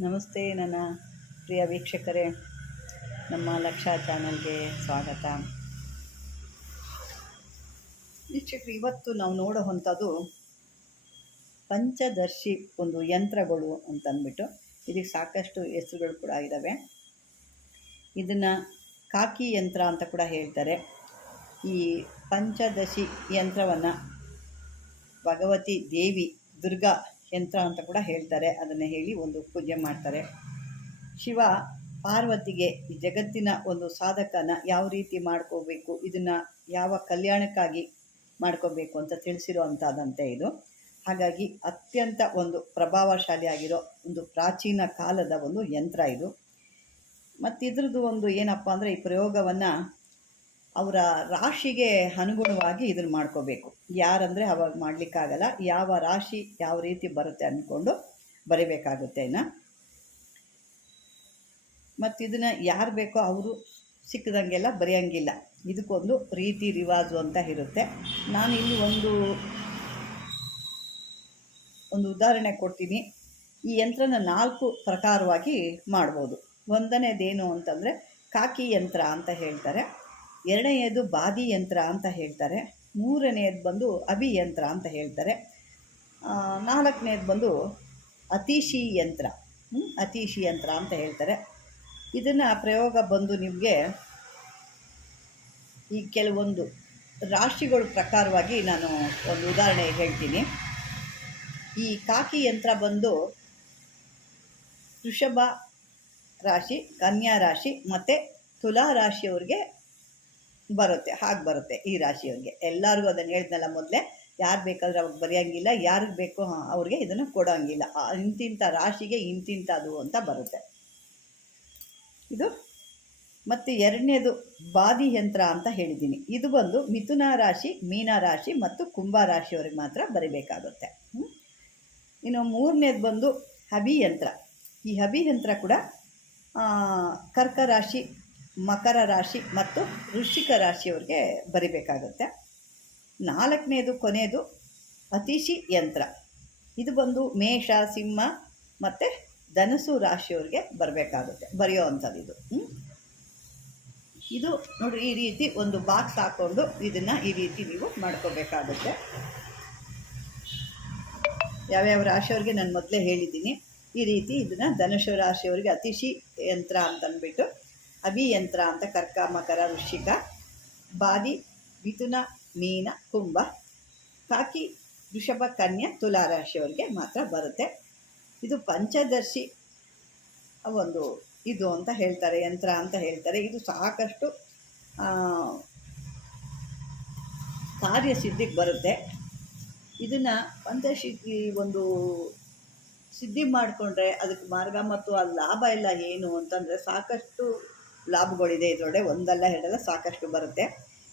ನಮಸ್ತೆ ನನ್ನ ಪ್ರಿಯ ವೀಕ್ಷಕರೇ, ನಮ್ಮ ಲಕ್ಷ ಚಾನಲ್ಗೆ ಸ್ವಾಗತ. ವೀಕ್ಷಕರು, ಇವತ್ತು ನಾವು ನೋಡುವಂಥದ್ದು ಪಂಚದರ್ಶಿ ಒಂದು ಯಂತ್ರಗಳು ಅಂತಂದ್ಬಿಟ್ಟು ಇದಕ್ಕೆ ಸಾಕಷ್ಟು ಹೆಸರುಗಳು ಕೂಡ ಇದ್ದಾವೆ ಇದನ್ನು ಕಾಕಿ ಯಂತ್ರ ಅಂತ ಕೂಡ ಹೇಳ್ತಾರೆ. ಈ ಪಂಚದಶಿ ಯಂತ್ರವನ್ನು ಭಗವತಿ ದೇವಿ ದುರ್ಗಾ ಯಂತ್ರ ಅಂತ ಕೂಡ ಹೇಳ್ತಾರೆ. ಅದನ್ನು ಹೇಳಿ ಒಂದು ಪೂಜೆ ಮಾಡ್ತಾರೆ. ಶಿವ ಪಾರ್ವತಿಗೆ ಈ ಜಗತ್ತಿನ ಒಂದು ಸಾಧಕನ ಯಾವ ರೀತಿ ಮಾಡ್ಕೋಬೇಕು, ಇದನ್ನು ಯಾವ ಕಲ್ಯಾಣಕ್ಕಾಗಿ ಮಾಡ್ಕೋಬೇಕು ಅಂತ ತಿಳಿಸಿರೋ ಇದು. ಹಾಗಾಗಿ ಅತ್ಯಂತ ಒಂದು ಪ್ರಭಾವಶಾಲಿಯಾಗಿರೋ ಒಂದು ಪ್ರಾಚೀನ ಕಾಲದ ಒಂದು ಯಂತ್ರ ಇದು. ಮತ್ತು ಇದ್ರದ್ದು ಒಂದು ಏನಪ್ಪ ಅಂದರೆ ಈ ಪ್ರಯೋಗವನ್ನು ಅವರ ರಾಶಿಗೆ ಅನುಗುಣವಾಗಿ ಇದನ್ನು ಮಾಡ್ಕೋಬೇಕು. ಯಾರಂದರೆ ಅವಾಗ ಮಾಡಲಿಕ್ಕಾಗಲ್ಲ. ಯಾವ ರಾಶಿ ಯಾವ ರೀತಿ ಬರುತ್ತೆ ಅಂದ್ಕೊಂಡು ಬರೀಬೇಕಾಗುತ್ತೆ ಮತ್ತು ಇದನ್ನು ಯಾರು ಬೇಕೋ ಅವರು ಸಿಕ್ಕದಂಗೆಲ್ಲ ಬರೆಯೋಂಗಿಲ್ಲ. ಇದಕ್ಕೊಂದು ರೀತಿ ರಿವಾಜು ಅಂತ ಇರುತ್ತೆ. ನಾನು ಇಲ್ಲಿ ಒಂದು ಒಂದು ಉದಾಹರಣೆ ಕೊಡ್ತೀನಿ. ಈ ಯಂತ್ರನ ನಾಲ್ಕು ಪ್ರಕಾರವಾಗಿ ಮಾಡ್ಬೋದು. ಒಂದನೇದೇನು ಅಂತಂದರೆ ಕಾಕಿ ಯಂತ್ರ ಅಂತ ಹೇಳ್ತಾರೆ. ಎರಡನೆಯದು ಬಾದಿ ಯಂತ್ರ ಅಂತ ಹೇಳ್ತಾರೆ. ಮೂರನೆಯದು ಬಂದು ಅಭಿಯಂತ್ರ ಅಂತ ಹೇಳ್ತಾರೆ. ನಾಲ್ಕನೇದು ಬಂದು ಅತೀಶಿ ಯಂತ್ರ. ಅತೀಶಿ ಯಂತ್ರ ಅಂತ ಹೇಳ್ತಾರೆ. ಇದನ್ನು ಪ್ರಯೋಗ ಬಂದು ನಿಮಗೆ ಈ ಕೆಲವೊಂದು ರಾಶಿಗಳ ಪ್ರಕಾರವಾಗಿ ನಾನು ಒಂದು ಉದಾಹರಣೆ ಹೇಳ್ತೀನಿ. ಈ ಕಾಕಿ ಯಂತ್ರ ಬಂದು ವೃಷಭ ರಾಶಿ, ಕನ್ಯಾ ರಾಶಿ ಮತ್ತು ತುಲಾ ರಾಶಿಯವ್ರಿಗೆ ಬರುತ್ತೆ, ಹಾಗೆ ಬರುತ್ತೆ ಈ ರಾಶಿಯವ್ರಿಗೆ. ಎಲ್ಲರಿಗೂ ಅದನ್ನು ಹೇಳಿದ್ನಲ್ಲ ಮೊದಲೇ, ಯಾರು ಬೇಕಾದ್ರೆ ಅವ್ರಿಗೆ ಬರೆಯೋಂಗಿಲ್ಲ, ಯಾರಿಗೆ ಬೇಕೋ ಅವ್ರಿಗೆ ಇದನ್ನು ಕೊಡೋಂಗಿಲ್ಲ. ಇಂತಿಂಥ ರಾಶಿಗೆ ಇಂತಿಂಥದು ಅಂತ ಬರುತ್ತೆ. ಇದು ಮತ್ತು ಎರಡನೇದು ಬಾದಿ ಯಂತ್ರ ಅಂತ ಹೇಳಿದ್ದೀನಿ. ಇದು ಬಂದು ಮಿಥುನ ರಾಶಿ, ಮೀನ ರಾಶಿ ಮತ್ತು ಕುಂಭ ರಾಶಿಯವ್ರಿಗೆ ಮಾತ್ರ ಬರಿಬೇಕಾಗುತ್ತೆ. ಇನ್ನು ಮೂರನೇದು ಬಂದು ಹಬಿಯಂತ್ರ ಈ ಹಬಿಯಂತ್ರ ಕೂಡ ಕರ್ಕ ರಾಶಿ ಮಕರ ರಾಶಿ ಮತ್ತು ವೃಶ್ಚಿಕ ರಾಶಿಯವ್ರಿಗೆ ಬರಿಬೇಕಾಗುತ್ತೆ. ನಾಲ್ಕನೇದು ಕೊನೆಯದು ಅತಿಶಿ ಯಂತ್ರ. ಇದು ಬಂದು ಮೇಷ, ಸಿಂಹ ಮತ್ತು ಧನಸು ರಾಶಿಯವ್ರಿಗೆ ಬರಬೇಕಾಗುತ್ತೆ. ಬರೆಯೋ ಅಂಥದ್ದು ಇದು. ಇದು ನೋಡಿ, ಈ ರೀತಿ ಒಂದು ಬಾಕ್ಸ್ ಹಾಕ್ಕೊಂಡು ಇದನ್ನು ಈ ರೀತಿ ನೀವು ಮಾಡ್ಕೋಬೇಕಾಗುತ್ತೆ. ಯಾವ್ಯಾವ ರಾಶಿಯವ್ರಿಗೆ ನಾನು ಮೊದಲೇ ಹೇಳಿದ್ದೀನಿ. ಈ ರೀತಿ ಇದನ್ನು ಧನುಷು ರಾಶಿಯವರಿಗೆ ಅತಿಶಿ ಯಂತ್ರ ಅಂತಂದ್ಬಿಟ್ಟು ಅಭಿಯಂತ್ರ ಅಂತ ಕರ್ಕ ಮಕರ ವೃಶ್ಚಿಕ. ಬಾದಿ ಮಿಥುನ ಮೀನ, ಕುಂಭ. ಕಾಕಿ, ವೃಷಭ, ಕನ್ಯಾ ತುಲಾರಾಶಿಯವರಿಗೆ ಮಾತ್ರ ಬರುತ್ತೆ. ಇದು ಪಂಚದರ್ಶಿ ಒಂದು ಇದು ಅಂತ ಹೇಳ್ತಾರೆ, ಯಂತ್ರ ಅಂತ ಹೇಳ್ತಾರೆ. ಇದು ಸಾಕಷ್ಟು ಕಾರ್ಯಸಿದ್ಧಿಗೆ ಬರುತ್ತೆ. ಇದನ್ನು ಪಂಚಶಿ ಒಂದು ಸಿದ್ಧಿ ಮಾಡಿಕೊಂಡ್ರೆ ಅದಕ್ಕೆ ಮಾರ್ಗ ಮತ್ತು ಆ ಲಾಭ ಎಲ್ಲ ಏನು ಅಂತಂದರೆ ಸಾಕಷ್ಟು ಲಾಭಗಳಿದೆ ಇದರೊಳಗೆ ಒಂದಲ್ಲ ಎರಡಲ್ಲ ಸಾಕಷ್ಟು ಬರುತ್ತೆ.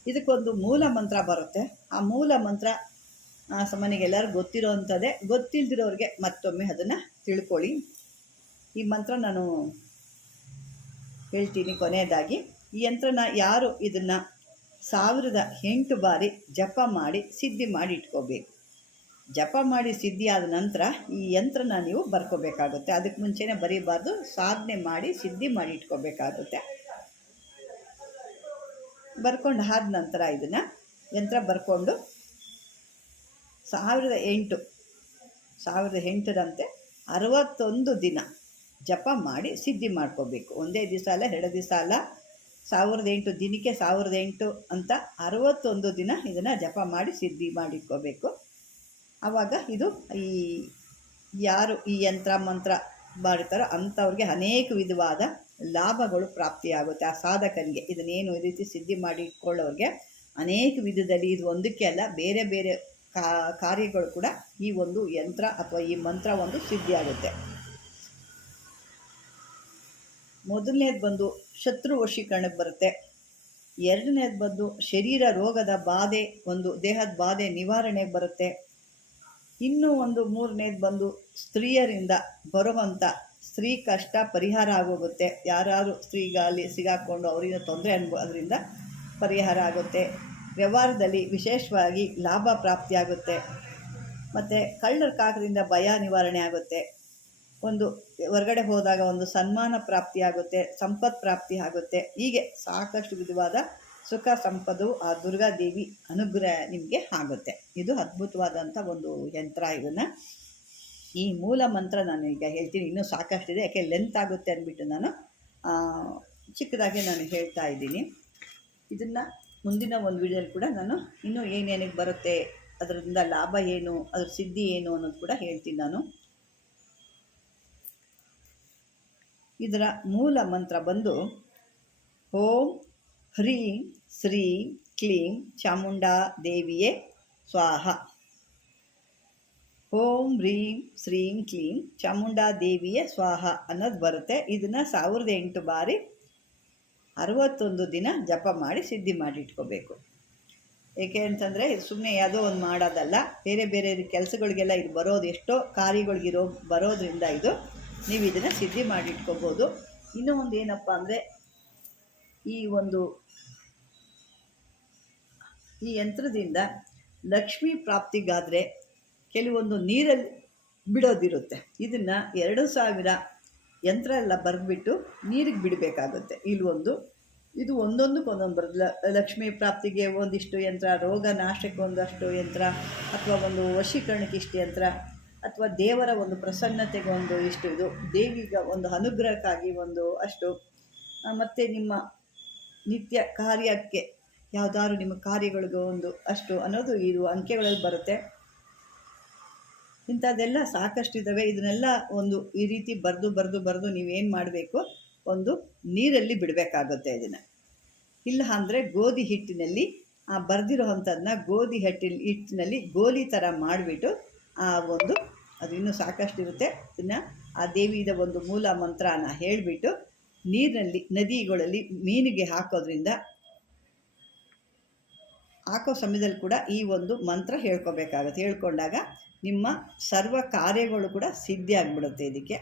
ಇದಕ್ಕೊಂದು ಮೂಲ ಮಂತ್ರ ಬರುತ್ತೆ. ಆ ಮೂಲ ಮಂತ್ರ ಸಾಮಾನ್ಯಗೆಲ್ಲರೂ ಗೊತ್ತಿರೋ ಅಂಥದ್ದೇ ಗೊತ್ತಿಲ್ದಿರೋರಿಗೆ ಮತ್ತೊಮ್ಮೆ ಅದನ್ನು ತಿಳ್ಕೊಳ್ಳಿ. ಈ ಮಂತ್ರ ನಾನು ಹೇಳ್ತೀನಿ ಕೊನೆಯದಾಗಿ. ಈ ಯಂತ್ರನ ಯಾರು ಇದನ್ನು ಸಾವಿರದ ಎಂಟು ಬಾರಿ ಜಪ ಮಾಡಿ, ಸಿದ್ಧಿ ಮಾಡಿ ಇಟ್ಕೋಬೇಕು. ಜಪ ಮಾಡಿ, ಸಿದ್ಧಿ ಆದ ನಂತರ ಈ ಯಂತ್ರನ ನೀವು ಬರ್ಕೋಬೇಕಾಗುತ್ತೆ. ಅದಕ್ಕೆ ಮುಂಚೆನೇ ಬರೀಬಾರ್ದು, ಸಾಧನೆ ಮಾಡಿ, ಸಿದ್ಧಿ ಮಾಡಿ ಇಟ್ಕೋಬೇಕಾಗುತ್ತೆ. ಬರ್ಕೊಂಡು ಆದ ನಂತರ ಇದನ್ನು ಯಂತ್ರ ಬರ್ಕೊಂಡು ಸಾವಿರದ ಎಂಟು, ಸಾವಿರದ ಎಂಟರಂತೆ ಅರವತ್ತೊಂದು ದಿನ ಜಪ ಮಾಡಿ ಸಿದ್ಧಿ ಮಾಡ್ಕೋಬೇಕು. ಒಂದೇ ದಿವಸ ಅಲ್ಲ, ಎರಡು ದಿವಸ ಅಲ್ಲ, ಸಾವಿರದ ಎಂಟು ದಿನಕ್ಕೆ ಸಾವಿರದ ಎಂಟು ಅಂತ ಅರವತ್ತೊಂದು ದಿನ ಇದನ್ನು ಜಪ ಮಾಡಿ ಸಿದ್ಧಿ ಮಾಡಿಟ್ಕೋಬೇಕು ಆವಾಗ ಇದು ಈ ಯಾರು ಈ ಯಂತ್ರ, ಮಂತ್ರ ಮಾಡ್ತಾರೋ ಅಂಥವ್ರಿಗೆ ಅನೇಕ ವಿಧವಾದ ಲಾಭಗಳು ಪ್ರಾಪ್ತಿಯಾಗುತ್ತೆ ಆ ಸಾಧಕನಿಗೆ. ಇದನ್ನೇನು ಈ ರೀತಿ ಸಿದ್ಧಿ ಮಾಡಿ ಇಟ್ಕೊಳ್ಳೋರಿಗೆ ಅನೇಕ ವಿಧದಲ್ಲಿ ಇದು ಒಂದಕ್ಕೆ ಅಲ್ಲ, ಬೇರೆ ಬೇರೆ ಕಾರ್ಯಗಳು ಕೂಡ ಈ ಒಂದು ಯಂತ್ರ ಅಥವಾ ಈ ಮಂತ್ರ ಒಂದು ಸಿದ್ಧಿಯಾಗುತ್ತೆ. ಮೊದಲನೇದು ಬಂದು ಶತ್ರು ವಶೀಕರಣಕ್ಕೆ ಬರುತ್ತೆ. ಎರಡನೇದು ಬಂದು ಶರೀರ ರೋಗದ ಬಾಧೆ, ಒಂದು ದೇಹದ ಬಾಧೆ ನಿವಾರಣೆಗೆ ಬರುತ್ತೆ. ಇನ್ನೂ ಒಂದು ಮೂರನೇದು ಬಂದು ಸ್ತ್ರೀಯರಿಂದ ಬರುವಂಥ ಸ್ತ್ರೀ ಕಷ್ಟ ಪರಿಹಾರ ಆಗೋಗುತ್ತೆ. ಯಾರು ಸ್ತ್ರೀಗಾಲಿ ಸಿಗಾಕೊಂಡು ಅವರಿಂದ ತೊಂದರೆ ಅನ್ಬೋ, ಅದರಿಂದ ಪರಿಹಾರ ಆಗುತ್ತೆ. ವ್ಯವಹಾರದಲ್ಲಿ ವಿಶೇಷವಾಗಿ ಲಾಭ ಪ್ರಾಪ್ತಿಯಾಗುತ್ತೆ ಮತ್ತು ಕಳ್ಳರ ಕಾಕದಿಂದ ಭಯ ನಿವಾರಣೆ ಆಗುತ್ತೆ. ಒಂದು ಹೊರಗಡೆ ಹೋದಾಗ ಒಂದು ಸನ್ಮಾನ ಪ್ರಾಪ್ತಿಯಾಗುತ್ತೆ ಸಂಪತ್ ಪ್ರಾಪ್ತಿ ಆಗುತ್ತೆ. ಹೀಗೆ ಸಾಕಷ್ಟು ವಿಧವಾದ ಸುಖ ಸಂಪದು ಆ ದುರ್ಗಾದೇವಿ ಅನುಗ್ರಹ ನಿಮಗೆ ಆಗುತ್ತೆ. ಇದು ಅದ್ಭುತವಾದಂಥ ಒಂದು ಯಂತ್ರ ಇದನ್ನು. ಈ ಮೂಲ ಮಂತ್ರ ನಾನು ಈಗ ಹೇಳ್ತೀನಿ. ಇನ್ನೂ ಸಾಕಷ್ಟಿದೆ. ಯಾಕೆ ಲೆಂತ್ ಆಗುತ್ತೆ ಅಂದ್ಬಿಟ್ಟು ನಾನು ಚಿಕ್ಕದಾಗಿ ನಾನು ಹೇಳ್ತಾ ಇದ್ದೀನಿ. ಇದನ್ನು ಮುಂದಿನ ಒಂದು ವಿಡಿಯೋಲಿ ಕೂಡ ನಾನು ಇನ್ನೂ ಏನೇನಿಗೆ ಬರುತ್ತೆ ಅದರಿಂದ ಲಾಭ ಏನು, ಅದ್ರ ಸಿದ್ಧಿ ಏನು ಅನ್ನೋದು ಕೂಡ ಹೇಳ್ತೀನಿ ನಾನು. ಇದರ ಮೂಲ ಮಂತ್ರ ಬಂದು, ಓಂ ಹ್ರೀಂ ಶ್ರೀ ಕ್ಲೀಂ ಚಾಮುಂಡಾ ದೇವಿಯೇ ಸ್ವಾಹ. ಓಂ ಹ್ರೀಂ ಶ್ರೀಂ ಕ್ಲೀಂ ಚಾಮುಂಡಾ ದೇವಿಯ ಸ್ವಾಹ ಅನ್ನೋದು ಬರುತ್ತೆ. ಇದನ್ನು ಸಾವಿರದ ಎಂಟು ಬಾರಿ ಅರವತ್ತೊಂದು ದಿನ ಜಪ ಮಾಡಿ ಸಿದ್ಧಿ ಮಾಡಿ ಇಟ್ಕೋಬೇಕು. ಏಕೆ ಅಂತಂದರೆ ಇದು ಸುಮ್ಮನೆ ಯಾವುದೋ ಒಂದು ಮಾಡೋದಲ್ಲ. ಬೇರೆ ಬೇರೆ ಕೆಲಸಗಳಿಗೆಲ್ಲ ಇದು ಬರೋದು ಎಷ್ಟೋ ಕಾರ್ಯಗಳಿಗಿರೋ ಬರೋದ್ರಿಂದ ಇದು ನೀವು ಇದನ್ನು ಸಿದ್ಧಿ ಮಾಡಿ ಇಟ್ಕೋಬೋದು. ಇನ್ನೂ ಒಂದು ಏನಪ್ಪ ಅಂದರೆ ಈ ಒಂದು ಈ ಯಂತ್ರದಿಂದ ಲಕ್ಷ್ಮೀ ಪ್ರಾಪ್ತಿಗಾದರೆ ಕೆಲವೊಂದು ನೀರಲ್ಲಿ ಬಿಡೋದಿರುತ್ತೆ. ಇದನ್ನು ಎರಡು ಸಾವಿರ ಯಂತ್ರ ಎಲ್ಲ ಬರೆದ್ಬಿಟ್ಟು ನೀರಿಗೆ ಬಿಡಬೇಕಾಗುತ್ತೆ. ಇಲ್ಲೊಂದು ಇದು ಒಂದೊಂದಕ್ಕೆ ಒಂದೊಂದು ಬರ್ದು ಲಕ್ಷ್ಮಿ ಪ್ರಾಪ್ತಿಗೆ ಒಂದಿಷ್ಟು ಯಂತ್ರ, ರೋಗ ನಾಶಕ್ಕೆ ಒಂದಷ್ಟು ಯಂತ್ರ, ಅಥವಾ ಒಂದು ವಶೀಕರಣಕ್ಕೆ ಇಷ್ಟು ಯಂತ್ರ, ಅಥವಾ ದೇವರ ಒಂದು ಪ್ರಸನ್ನತೆಗೆ ಒಂದು ಇಷ್ಟು ಇದು, ದೇವಿಗ ಒಂದು ಅನುಗ್ರಹಕ್ಕಾಗಿ ಒಂದು ಅಷ್ಟು. ಮತ್ತು ನಿಮ್ಮ ನಿತ್ಯ ಕಾರ್ಯಕ್ಕೆ ಯಾವುದಾದ್ರು ನಿಮ್ಮ ಕಾರ್ಯಗಳಿಗೂ ಒಂದು ಅಷ್ಟು ಅನ್ನೋದು ಇದು ಅಂಕೆಗಳಲ್ಲಿ ಬರುತ್ತೆ. ಇಂಥದ್ದೆಲ್ಲ ಸಾಕಷ್ಟು ಇದ್ದಾವೆ ಇದನ್ನೆಲ್ಲ ಒಂದು ಈ ರೀತಿ ಬರೆದು ಬರೆದು ಬರೆದು ನೀವೇನು ಮಾಡಬೇಕು? ಒಂದು ನೀರಲ್ಲಿ ಬಿಡಬೇಕಾಗುತ್ತೆ ಇದನ್ನು. ಇಲ್ಲ ಅಂದರೆ ಗೋಧಿ ಹಿಟ್ಟಿನಲ್ಲಿ, ಆ ಬರೆದಿರೋ ಅಂಥದ್ದನ್ನ ಗೋಧಿ ಹಿಟ್ಟಿನ ಹಿಟ್ಟಿನಲ್ಲಿ ಗೋಲಿ ಥರ ಮಾಡಿಬಿಟ್ಟು ಆ ಒಂದು ಅದು ಇನ್ನೂ ಸಾಕಷ್ಟು ಇರುತ್ತೆ. ಇದನ್ನು ಆ ದೇವಿಯ ಒಂದು ಮೂಲ ಮಂತ್ರನ ಹೇಳಿಬಿಟ್ಟು ನೀರಿನಲ್ಲಿ, ನದಿಗಳಲ್ಲಿ ಮೀನಿಗೆ ಹಾಕೋದ್ರಿಂದ ಹಾಕೋ ಸಮಯದಲ್ಲಿ ಕೂಡ ಈ ಒಂದು ಮಂತ್ರ ಹೇಳ್ಕೊಬೇಕಾಗತ್ತೆ. ಹೇಳ್ಕೊಂಡಾಗ ನಿಮ್ಮ ಸರ್ವ ಕಾರ್ಯಗಳು ಕೂಡ ಸಿದ್ಧಿ ಆಗಿಬಿಡುತ್ತೆ ಇದಕ್ಕೆ.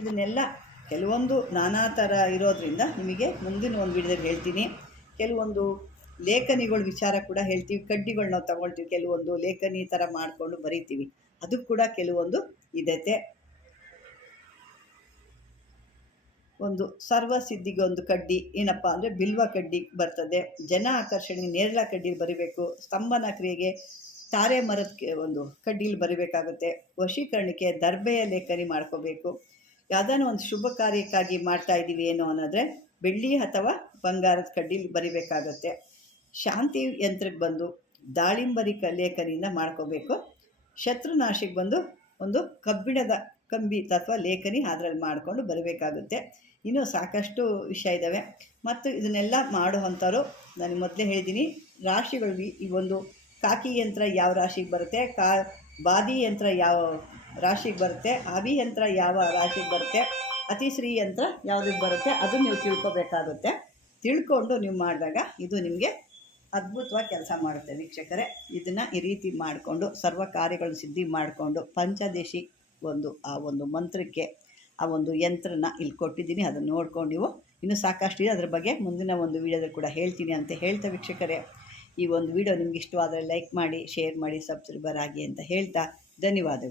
ಇದನ್ನೆಲ್ಲ ಕೆಲವೊಂದು ನಾನಾ ಥರ ಇರೋದ್ರಿಂದ ನಿಮಗೆ ಮುಂದಿನ ಒಂದು ವಿಡಿಯೋದಲ್ಲಿ ಹೇಳ್ತೀನಿ. ಕೆಲವೊಂದು ಲೇಖನಿಗಳ ವಿಚಾರ ಕೂಡ ಹೇಳ್ತೀವಿ. ಕಡ್ಡಿಗಳು ನಾವು ತಗೊಳ್ತೀವಿ. ಕೆಲವೊಂದು ಲೇಖನಿ ಥರ ಮಾಡಿಕೊಂಡು ಬರೀತೀವಿ. ಅದು ಕೂಡ ಕೆಲವೊಂದು ಇದೈತೆ. ಒಂದು ಸರ್ವ ಸಿದ್ಧಿಗೆ ಒಂದು ಕಡ್ಡಿ, ಏನಪ್ಪ ಅಂದರೆ ಬಿಲ್ವ ಕಡ್ಡಿ ಬರ್ತದೆ. ಜನ ಆಕರ್ಷಣೆಗೆ ನೇರಳ ಕಡ್ಡಿಲಿ ಬರಿಬೇಕು. ಸ್ತಂಭನ ಕ್ರಿಯೆಗೆ ತಾರೆ ಮರದ ಒಂದು ಕಡ್ಡಿಲಿ ಬರಿಬೇಕಾಗುತ್ತೆ. ವಶೀಕರಣಕ್ಕೆ ದರ್ಬೆಯ ಲೇಖನಿ ಮಾಡ್ಕೋಬೇಕು. ಯಾವುದಾನ ಒಂದು ಶುಭ ಕಾರ್ಯಕ್ಕಾಗಿ ಮಾಡ್ತಾ ಇದ್ದೀವಿ ಏನು ಅನ್ನೋದ್ರೆ ಬೆಳ್ಳಿ ಅಥವಾ ಬಂಗಾರದ ಕಡ್ಡಿಲಿ ಬರಿಬೇಕಾಗುತ್ತೆ. ಶಾಂತಿ ಯಂತ್ರಕ್ಕೆ ಬಂದು ದಾಳಿಂಬರಿ ಕ ಲೇಖನಿಯಿಂದ ಮಾಡ್ಕೋಬೇಕು. ಶತ್ರುನಾಶಕ್ಕೆ ಬಂದು ಒಂದು ಕಬ್ಬಿಣದ, ಕಂಬಿ ಅಥವಾ ಲೇಖನಿ ಅದರಲ್ಲಿ ಮಾಡಿಕೊಂಡು ಬರಬೇಕಾಗುತ್ತೆ. ಇನ್ನೂ ಸಾಕಷ್ಟು ವಿಷಯ ಇದ್ದಾವೆ ಮತ್ತು ಇದನ್ನೆಲ್ಲ ಮಾಡುವಂಥವ್ರು ನಾನು ಮೊದಲೇ ಹೇಳಿದ್ದೀನಿ ರಾಶಿಗಳು ಈ- ಒಂದು ಕಾಕಿ ಯಂತ್ರ ಯಾವ ರಾಶಿಗೆ ಬರುತ್ತೆ, ಕಾ ಬಾದಿ ಯಂತ್ರ ಯಾವ ರಾಶಿಗೆ ಬರುತ್ತೆ, ಅಭಿ ಯಂತ್ರ ಯಾವ ರಾಶಿಗೆ ಬರುತ್ತೆ, ಅತಿಶ್ರೀ ಯಂತ್ರ ಯಾವುದಕ್ಕೆ ಬರುತ್ತೆ ಅದು ನೀವು ತಿಳ್ಕೊಬೇಕಾಗುತ್ತೆ. ತಿಳ್ಕೊಂಡು ನೀವು ಮಾಡಿದಾಗ ಇದು ನಿಮಗೆ ಅದ್ಭುತವಾಗಿ ಕೆಲಸ ಮಾಡುತ್ತೆ ವೀಕ್ಷಕರೇ. ಇದನ್ನು ಈ ರೀತಿ ಮಾಡಿಕೊಂಡು, ಸರ್ವ ಕಾರ್ಯಗಳನ್ನು ಸಿದ್ಧಿ ಮಾಡಿಕೊಂಡು, ಪಂಚದೇಶಿ ಒಂದು ಆ ಒಂದು ಮಂತ್ರಕ್ಕೆ ಆ ಒಂದು ಯಂತ್ರನ ಇಲ್ಲಿ ಕೊಟ್ಟಿದ್ದೀನಿ, ಅದನ್ನು ನೋಡ್ಕೊಂಡು ನೀವು ಇನ್ನೂ ಸಾಕಷ್ಟಿದೆ. ಅದ್ರ ಬಗ್ಗೆ ಮುಂದಿನ ಒಂದು ವೀಡಿಯೋದಲ್ಲಿ ಕೂಡ ಹೇಳ್ತೀನಿ ಅಂತ ಹೇಳ್ತಾ ವೀಕ್ಷಕರೇ. ಈ ಒಂದು ವಿಡಿಯೋ ನಿಮ್ಗೆ ಇಷ್ಟವಾದರೆ ಲೈಕ್ ಮಾಡಿ, ಶೇರ್ ಮಾಡಿ, ಸಬ್ಸ್ಕ್ರೈಬರ್ ಆಗಿ ಅಂತ ಹೇಳ್ತಾ ಧನ್ಯವಾದಗಳು.